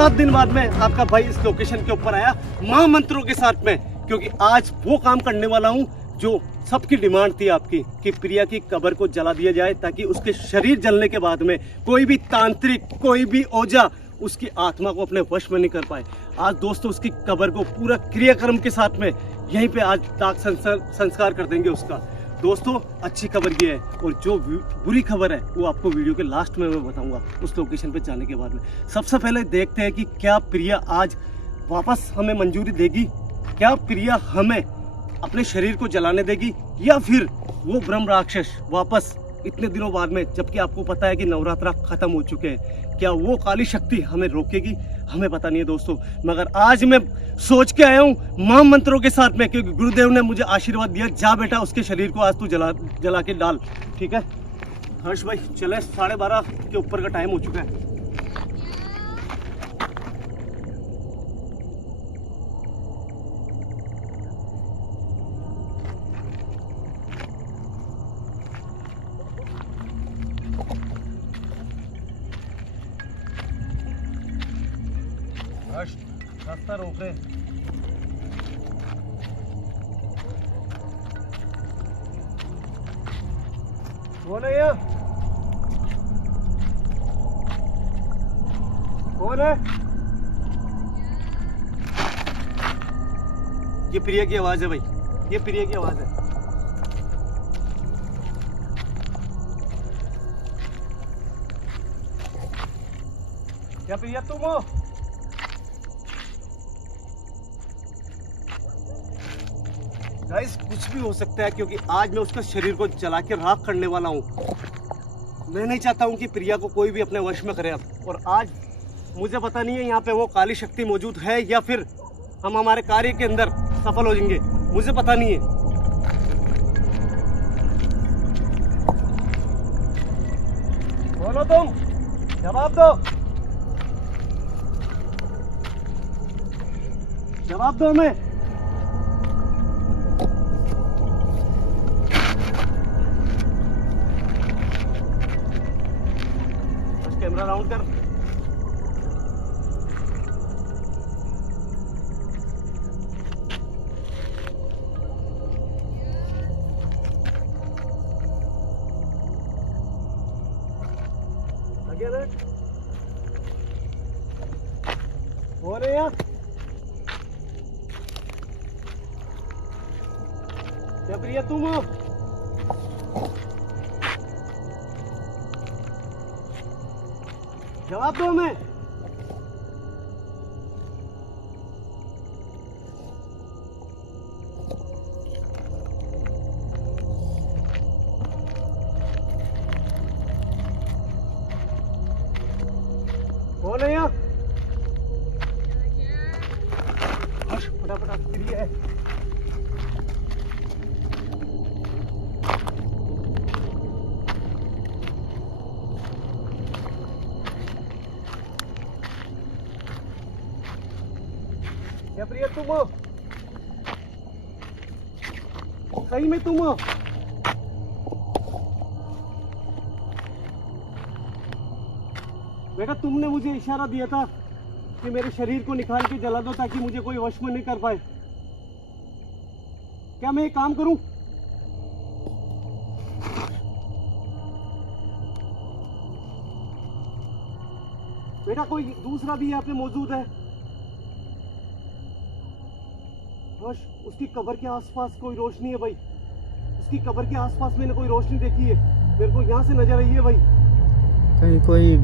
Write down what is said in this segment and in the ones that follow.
7 दिन बाद में आपका भाई इस लोकेशन के ऊपर आया मां मंत्रों के साथ में, क्योंकि आज वो काम करने वाला हूं जो सबकी डिमांड थी आपकी कि प्रिया की कब्र को जला दिया जाए, ताकि उसके शरीर जलने के बाद में कोई भी तांत्रिक, कोई भी ओझा उसकी आत्मा को अपने वश में नहीं कर पाए। आज दोस्तों उसकी कब्र को पूरा क्रियाक्रम के साथ में यहीं पे आज दाग संस्कार कर देंगे उसका। दोस्तों अच्छी खबर ये है, और जो बुरी खबर है वो आपको वीडियो के लास्ट में मैं बताऊंगा उस लोकेशन पे जाने के बाद में। सबसे पहले देखते हैं कि क्या प्रिया आज वापस हमें मंजूरी देगी, क्या प्रिया हमें अपने शरीर को जलाने देगी, या फिर वो ब्रह्म राक्षस वापस इतने दिनों बाद में, जबकि आपको पता है कि नवरात्रा खत्म हो चुके हैं, क्या वो काली शक्ति हमें रोकेगी, हमें पता नहीं है दोस्तों। मगर आज मैं सोच के आया हूँ मां मंत्रों के साथ में, क्योंकि गुरुदेव ने मुझे आशीर्वाद दिया, जा बेटा उसके शरीर को आज तू जला के डाल। ठीक है हर्ष भाई, चले 12:30 के ऊपर का टाइम हो चुका है। रास्ता रोक रहे। कौन है ये? कौन है? ये प्रिया की आवाज है भाई, ये प्रिया की आवाज है। क्या प्रिया तुम हो? गाइस कुछ भी हो सकता है, क्योंकि आज मैं उसका शरीर को जला के राख करने वाला हूँ। मैं नहीं चाहता हूँ कि प्रिया को कोई भी अपने वश में करे अब। और आज मुझे पता नहीं है यहाँ पे वो काली शक्ति मौजूद है, या फिर हम हमारे कार्य के अंदर सफल हो जाएंगे, मुझे पता नहीं है। बोलो तुम, जवाब दो, जवाब दो हमें। कैमरा राउंड कर। लगे रे हो रहे हैं क्या प्रिया तुम हो? जवाब दो हमें। कौन है यहाँ? फटाफट प्रिया है। क्या प्रिया तुम हो? सही में तुम हो? बेटा तुमने मुझे इशारा दिया था कि मेरे शरीर को निकाल के जला दो, ताकि मुझे कोई वश में नहीं कर पाए। क्या मैं ये काम करूं? बेटा कोई दूसरा भी यहाँ पे मौजूद है? उसकी कब्र के आसपास कोई रोशनी है भाई, उसकी कब्र के आसपास मैंने कोई रोशनी देखी है, मेरे को यहाँ से नजर आई है भाई। कहीं कोई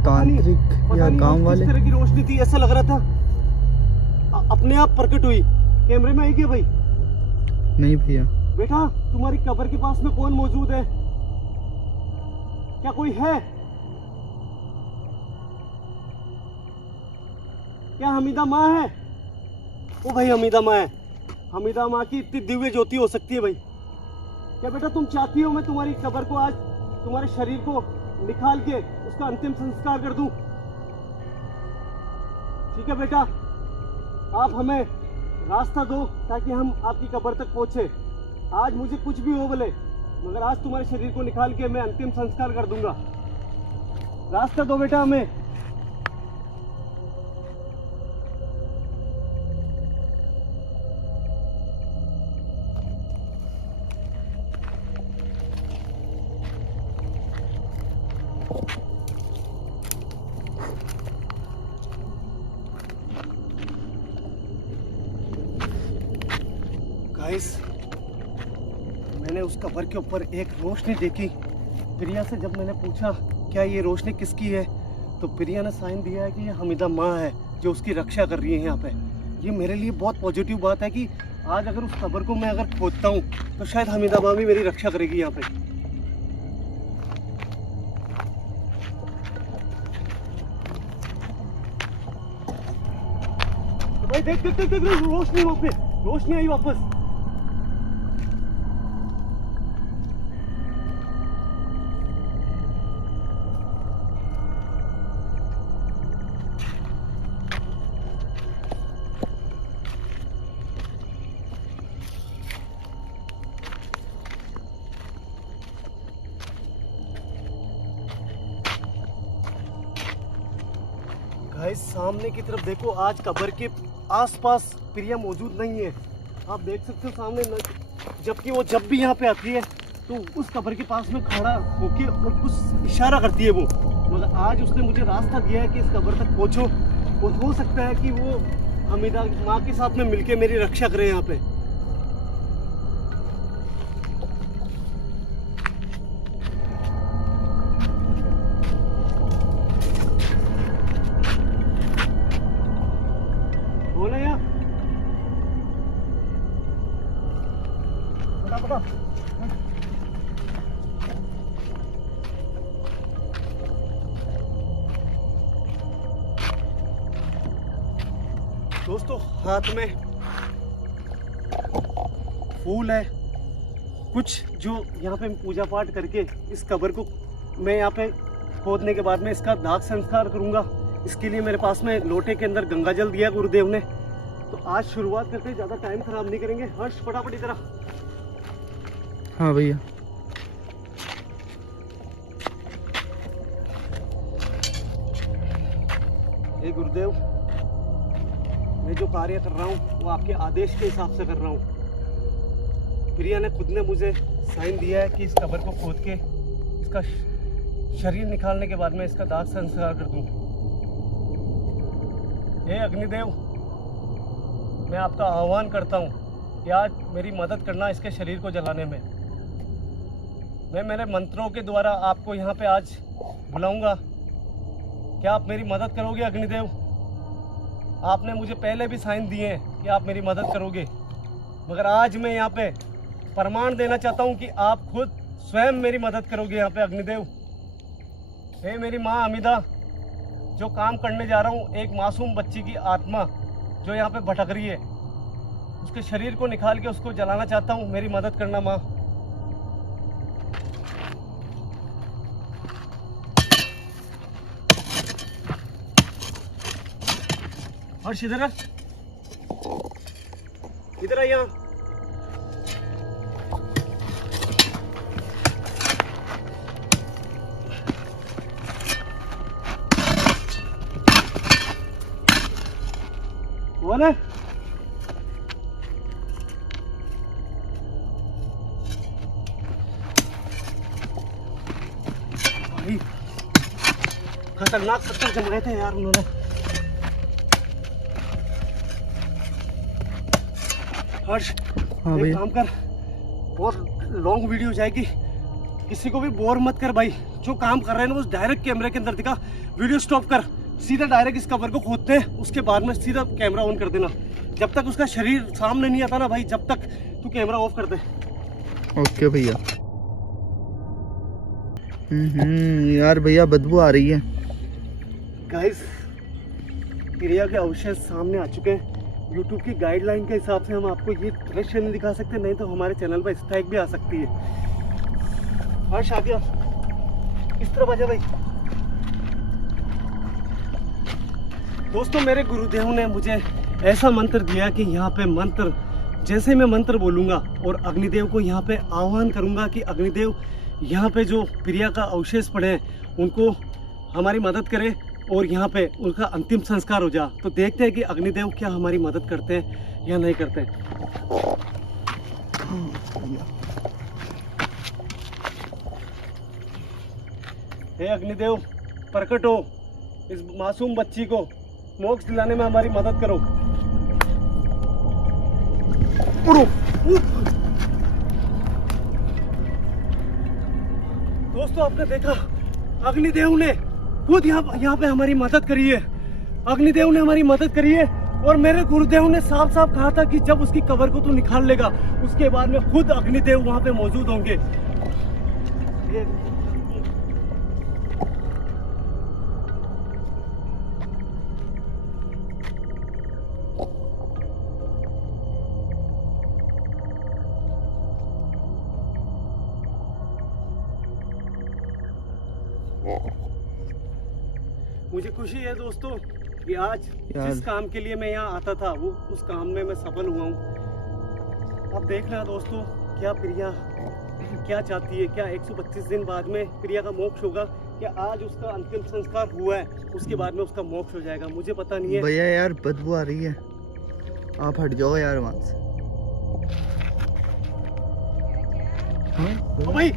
तांत्रिक या गांव वाले? किस तरह की रोशनी थी? ऐसा लग रहा था अपने आप प्रकट हुई। कैमरे में आई क्या भाई? नहीं भैया। बेटा तुम्हारी कब्र के पास में कौन मौजूद है? क्या कोई है? क्या हमीदा माँ है? ओ भाई हमीदा माँ है। हमीदा माँ की इतनी दिव्य ज्योति हो सकती है भाई। क्या बेटा तुम चाहती हो मैं तुम्हारी कब्र को आज, तुम्हारे शरीर को निकाल के उसका अंतिम संस्कार कर दूं? ठीक है बेटा, आप हमें रास्ता दो ताकि हम आपकी कब्र तक पहुंचे। आज मुझे कुछ भी हो बोले, मगर आज तुम्हारे शरीर को निकाल के मैं अंतिम संस्कार कर दूंगा। रास्ता दो बेटा हमें। गाइस, मैंने उस कब्र के ऊपर एक रोशनी देखी। प्रिया से जब मैंने पूछा क्या ये रोशनी किसकी है, तो प्रिया ने साइन दिया है कि ये हमीदा माँ है जो उसकी रक्षा कर रही है यहाँ पे। ये मेरे लिए बहुत पॉजिटिव बात है कि आज अगर उस कब्र को मैं अगर खोदता हूँ तो शायद हमीदा माँ भी मेरी रक्षा करेगी यहाँ पे। भाई देख देख देख देख रोशनी, वहाँ पे रोशनी आई वापस। गाइस, सामने की तरफ देखो, आज कब्र के आसपास प्रिया मौजूद नहीं है। आप देख सकते हो सामने जबकि वो जब भी यहाँ पे आती है तो उस कब्र के पास में खड़ा होके और कुछ इशारा करती है वो। मगर आज उसने मुझे रास्ता दिया है कि इस कब्र तक पहुँचो, और हो सकता है कि वो हमीदा माँ के साथ में मिलके मेरी रक्षा करे यहाँ पे। बोले यार, पता दोस्तों, हाथ में फूल है कुछ जो यहाँ पे पूजा पाठ करके इस कब्र को मैं यहाँ पे खोदने के बाद में इसका दाह संस्कार करूँगा। इसके लिए मेरे पास में लोटे के अंदर गंगा जल दिया गुरुदेव ने। तो आज शुरुआत करते, ज़्यादा टाइम खराब नहीं करेंगे। हर्ष, फटाफट इधर आ। हाँ भैया। हे गुरुदेव, मैं जो कार्य कर रहा हूँ वो आपके आदेश के हिसाब से कर रहा हूँ। प्रिया ने खुद ने मुझे साइन दिया है कि इस कब्र को खोद के इसका शरीर निकालने के बाद में इसका दाह संस्कार कर दूँ। हे अग्निदेव, मैं आपका आह्वान करता हूँ कि आज मेरी मदद करना इसके शरीर को जलाने में। मैं मेरे मंत्रों के द्वारा आपको यहाँ पे आज बुलाऊंगा। क्या आप मेरी मदद करोगे अग्निदेव? आपने मुझे पहले भी साइन दिए हैं कि आप मेरी मदद करोगे, मगर आज मैं यहाँ पे प्रमाण देना चाहता हूँ कि आप खुद स्वयं मेरी मदद करोगे यहाँ पे अग्निदेव। हे मेरी माँ हमीदा, जो काम करने जा रहा हूँ, एक मासूम बच्ची की आत्मा जो यहाँ पे भटक रही है, उसके शरीर को निकाल के उसको जलाना चाहता हूँ। मेरी मदद करना माँ। हर्ष, इधर आ, इधर आ यहाँ। कौन है? भाई, खतरनाक पत्थर जमाए थे यार उन्होंने। हर्ष, हाँ एक काम कर, बहुत लॉन्ग वीडियो जाएगी, किसी को भी बोर मत कर भाई। जो काम कर रहे हैं ना वो डायरेक्ट कैमरे के अंदर दिखा। वीडियो स्टॉप कर, सीधा डायरेक्ट इस कब्र को खोदते हैं, उसके बाद में सीधा कैमरा ऑन कर देना। जब तक उसका शरीर सामने नहीं आता ना भाई, जब तक तू कैमरा ऑफ कर दे। ओके भैया। यार भैया, बदबू आ रही है। गाइस, प्रिया के अवशेष सामने आ चुके हैं। यूट्यूब की गाइडलाइन के हिसाब से हम आपको ये दृश्य नहीं दिखा सकते, नहीं तो हमारे चैनल पर स्ट्राइक भी आ सकती है। हर्ष, आ गया, इस तरफ आ जा भाई। दोस्तों, मेरे गुरुदेव ने मुझे ऐसा मंत्र दिया कि यहाँ पे मंत्र, जैसे मैं मंत्र बोलूँगा और अग्निदेव को यहाँ पे आह्वान करूँगा कि अग्निदेव यहाँ पे जो प्रिया का अवशेष पड़े हैं उनको हमारी मदद करे और यहाँ पे उनका अंतिम संस्कार हो जा। तो देखते हैं कि अग्निदेव क्या हमारी मदद करते हैं या नहीं करते हैं। हे अग्निदेव, प्रकट हो, इस मासूम बच्ची को मोक्ष दिलाने में हमारी मदद करो। उड़ो दोस्तों आपने देखा, अग्निदेव ने खुद यहाँ पे हमारी मदद करी है। अग्निदेव ने हमारी मदद करी है और मेरे गुरुदेव ने साफ साफ कहा था कि जब उसकी कब्र को तू निकाल लेगा उसके बाद में खुद अग्निदेव वहां पे मौजूद होंगे। ये मुझे खुशी है दोस्तों कि आज जिस काम के लिए मैं यहाँ आता था वो उस काम में मैं सफल हुआ हूँ। अब देखना दोस्तों क्या प्रिया क्या चाहती है। क्या 125 दिन बाद में प्रिया का मोक्ष होगा? क्या आज उसका अंतिम संस्कार हुआ है उसके बाद में उसका मोक्ष हो जाएगा? मुझे पता नहीं है भैया। यार बदबू आ रही है, आप हट जाओ यार वहां से। ओ भाई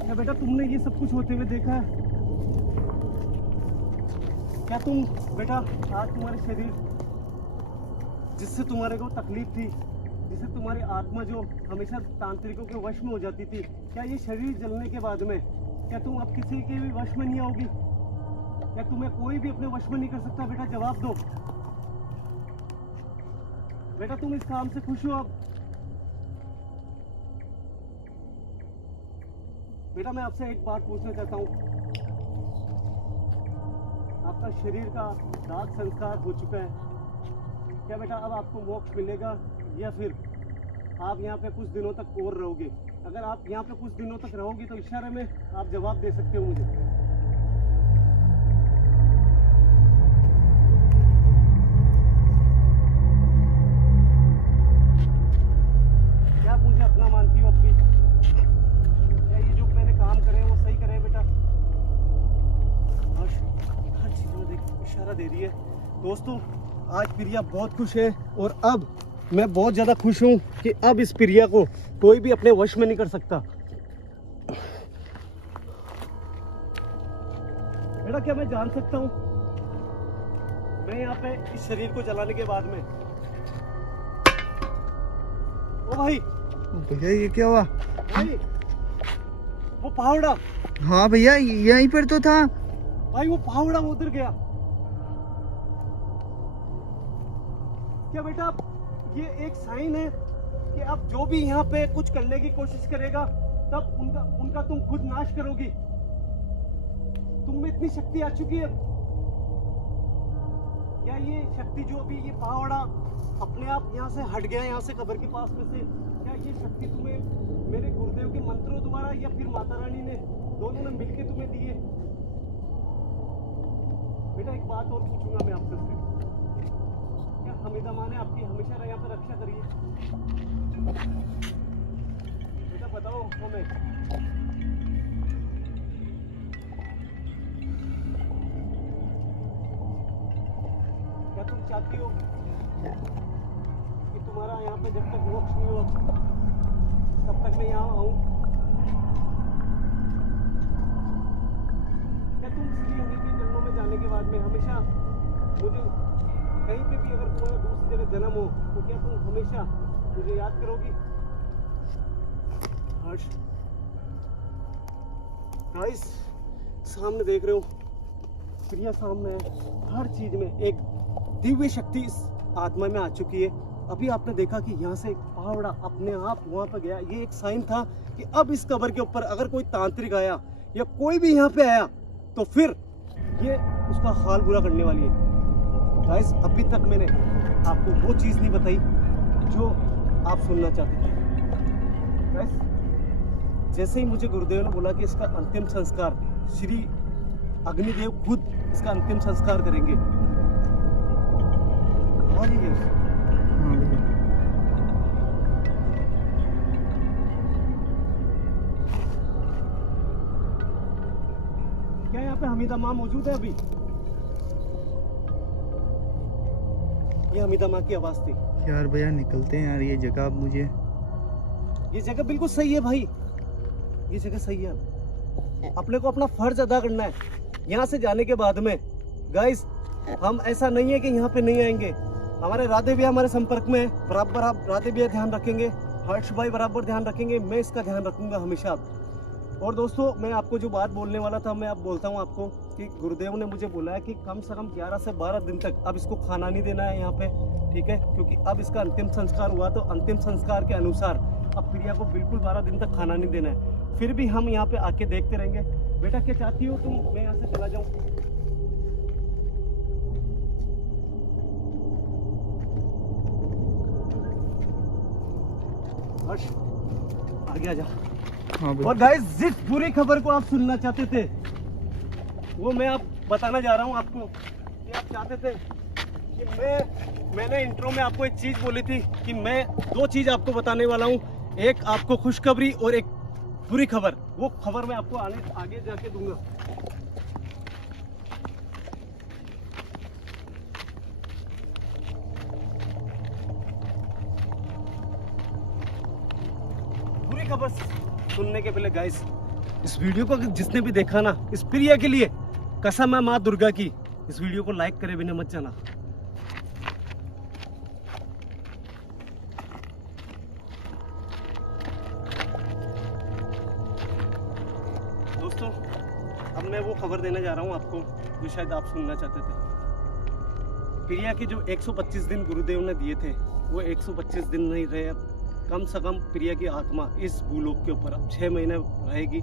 क्या बेटा तुमने ये सब कुछ होते हुए देखा है? क्या तुम बेटा आज तुम्हारे शरीर जिससे तुम्हारे को तकलीफ थी, जिससे तुम्हारी आत्मा जो हमेशा तांत्रिकों के वश में हो जाती थी, क्या ये शरीर जलने के बाद में क्या तुम अब किसी के भी वश में नहीं आओगी? क्या तुम्हें कोई भी अपने वश में नहीं कर सकता? बेटा जवाब दो। बेटा तुम इस काम से खुश हो अब? बेटा मैं आपसे एक बात पूछना चाहता हूँ, आपका शरीर का दाह संस्कार हो चुका है, क्या बेटा अब आपको मोक्ष मिलेगा या फिर आप यहाँ पे कुछ दिनों तक और रहोगे? अगर आप यहाँ पे कुछ दिनों तक रहोगे तो इशारे में आप जवाब दे सकते हो मुझे। क्या आप मुझे अपना मानती हो? अपनी क्या ये जो मैंने काम करे वो सही करे बेटा? हर चीज में देख इशारा दे रही है। दोस्तों आज प्रिया बहुत खुश है और अब मैं बहुत ज्यादा खुश हूँ कि अब इस प्रिया को कोई भी अपने वश में नहीं कर सकता। बेटा क्या मैं जान सकता हूँ, मैं यहाँ पे इस शरीर को जलाने के बाद में ओ भाई भैया ये क्या हुआ? भाई वो पहाड़ा। हाँ भैया यहीं पर तो था भाई, वो पहाड़ा उधर गया। क्या बेटा ये एक साइन है कि अब जो भी यहाँ पे कुछ करने की कोशिश करेगा तब उनका तुम खुद नाश करोगी? तुम में इतनी शक्ति आ चुकी है? क्या ये शक्ति जो अभी ये पहाड़ा अपने आप यहाँ से हट गया, यहाँ से कब्र के पास में से, क्या ये शक्ति तुम्हें मेरे गुरुदेव के मंत्रों द्वारा या फिर माता रानी ने दोनों ने मिलके तुम्हें दी है? बेटा एक बात और पूछूंगा मैं आपसे, क्या हमीदा माँ ने आपकी हमेशा यहाँ पे रक्षा करी है? बेटा बताओ हमें। क्या तुम चाहती हो कि तुम्हारा यहाँ पे जब तक मोक्ष नहीं हो तब तक मैं यहाँ आऊँ? क्या तुम श्री हरि के चरणों में जाने के बाद में हमेशा मुझे कहीं पे भी अगर तुम्हारा दूसरी जगह जन्म हो तो क्या तुम हमेशा मुझे याद करोगी? हर्ष गाइस सामने देख रहे हो, प्रिया सामने है। हर चीज में एक दिव्य शक्ति इस आत्मा में आ चुकी है। अभी आपने देखा कि यहाँ से एक पहाड़ा अपने आप वहां पर गया। ये एक साइन था कि अब इस कब्र के ऊपर अगर कोई तांत्रिक आया या कोई भी यहाँ पे आया तो फिर ये उसका हाल बुरा करने वाली है। गाइस अभी तक मैंने आपको वो चीज़ नहीं बताई जो आप सुनना चाहते थे। गाइस जैसे ही मुझे गुरुदेव ने बोला कि इसका अंतिम संस्कार श्री अग्निदेव खुद इसका अंतिम संस्कार करेंगे, और ये क्या यहाँ पे हमीदा माँ मौजूद है? अभी ये हमीदा माँ की आवाज थी। यार भैया निकलते हैं यार, ये जगह अब मुझे ये जगह बिल्कुल सही है भाई, ये जगह सही है। अपने को अपना फर्ज अदा करना है। यहाँ से जाने के बाद में गाइस हम ऐसा नहीं है कि यहाँ पे नहीं आएंगे, हमारे राधे भैया हमारे संपर्क में है, बराबर आप राधे भैया ध्यान रखेंगे, हर्ष भाई बराबर ध्यान रखेंगे, मैं इसका ध्यान रखूंगा हमेशा। और दोस्तों मैं आपको जो बात बोलने वाला था मैं अब बोलता हूँ आपको कि गुरुदेव ने मुझे बोला है कि कम से कम 11 से 12 दिन तक अब इसको खाना नहीं देना है यहाँ पे, ठीक है, क्योंकि अब इसका अंतिम संस्कार हुआ, तो अंतिम संस्कार के अनुसार अब प्रिया को बिल्कुल 12 दिन तक खाना नहीं देना है। फिर भी हम यहाँ पे आके देखते रहेंगे। बेटा क्या चाहती हो तुम, मैं यहाँ से चला जाऊँ? हर्ष आगे आ जा। हाँ और गाइस जिस बुरी खबर को आप सुनना चाहते थे वो मैं आप बताना जा रहा हूँ आपको कि आप चाहते थे कि मैंने इंट्रो में आपको एक चीज बोली थी कि मैं 2 चीज आपको बताने वाला हूँ, एक आपको खुशखबरी और एक बुरी खबर। वो खबर मैं आपको आगे जाके दूंगा। बुरी खबर सुनने के पहले गाइस इस वीडियो को जिसने भी देखा ना, इस प्रिया के लिए कसम है माँ दुर्गा की, इस वीडियो को लाइक करे बिना मत जाना। दोस्तों अब मैं वो खबर देने जा रहा हूँ आपको जो शायद आप सुनना चाहते थे। प्रिया के जो 125 दिन गुरुदेव ने दिए थे वो 125 दिन नहीं रहे। अब कम से कम प्रिया की आत्मा इस भूलोक के ऊपर अब 6 महीने रहेगी,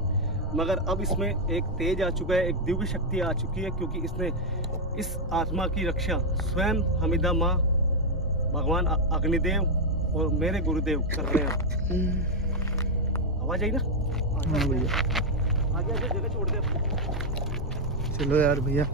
मगर अब इसमें एक तेज आ चुका है, एक दिव्य शक्ति आ चुकी है, क्योंकि इसने इस आत्मा की रक्षा स्वयं हमीदा माँ, भगवान अग्निदेव और मेरे गुरुदेव कर रहे हैं। आवाज आई ना? हाँ भैया आगे आगे जगह छोड़ दे। चलो यार भैया।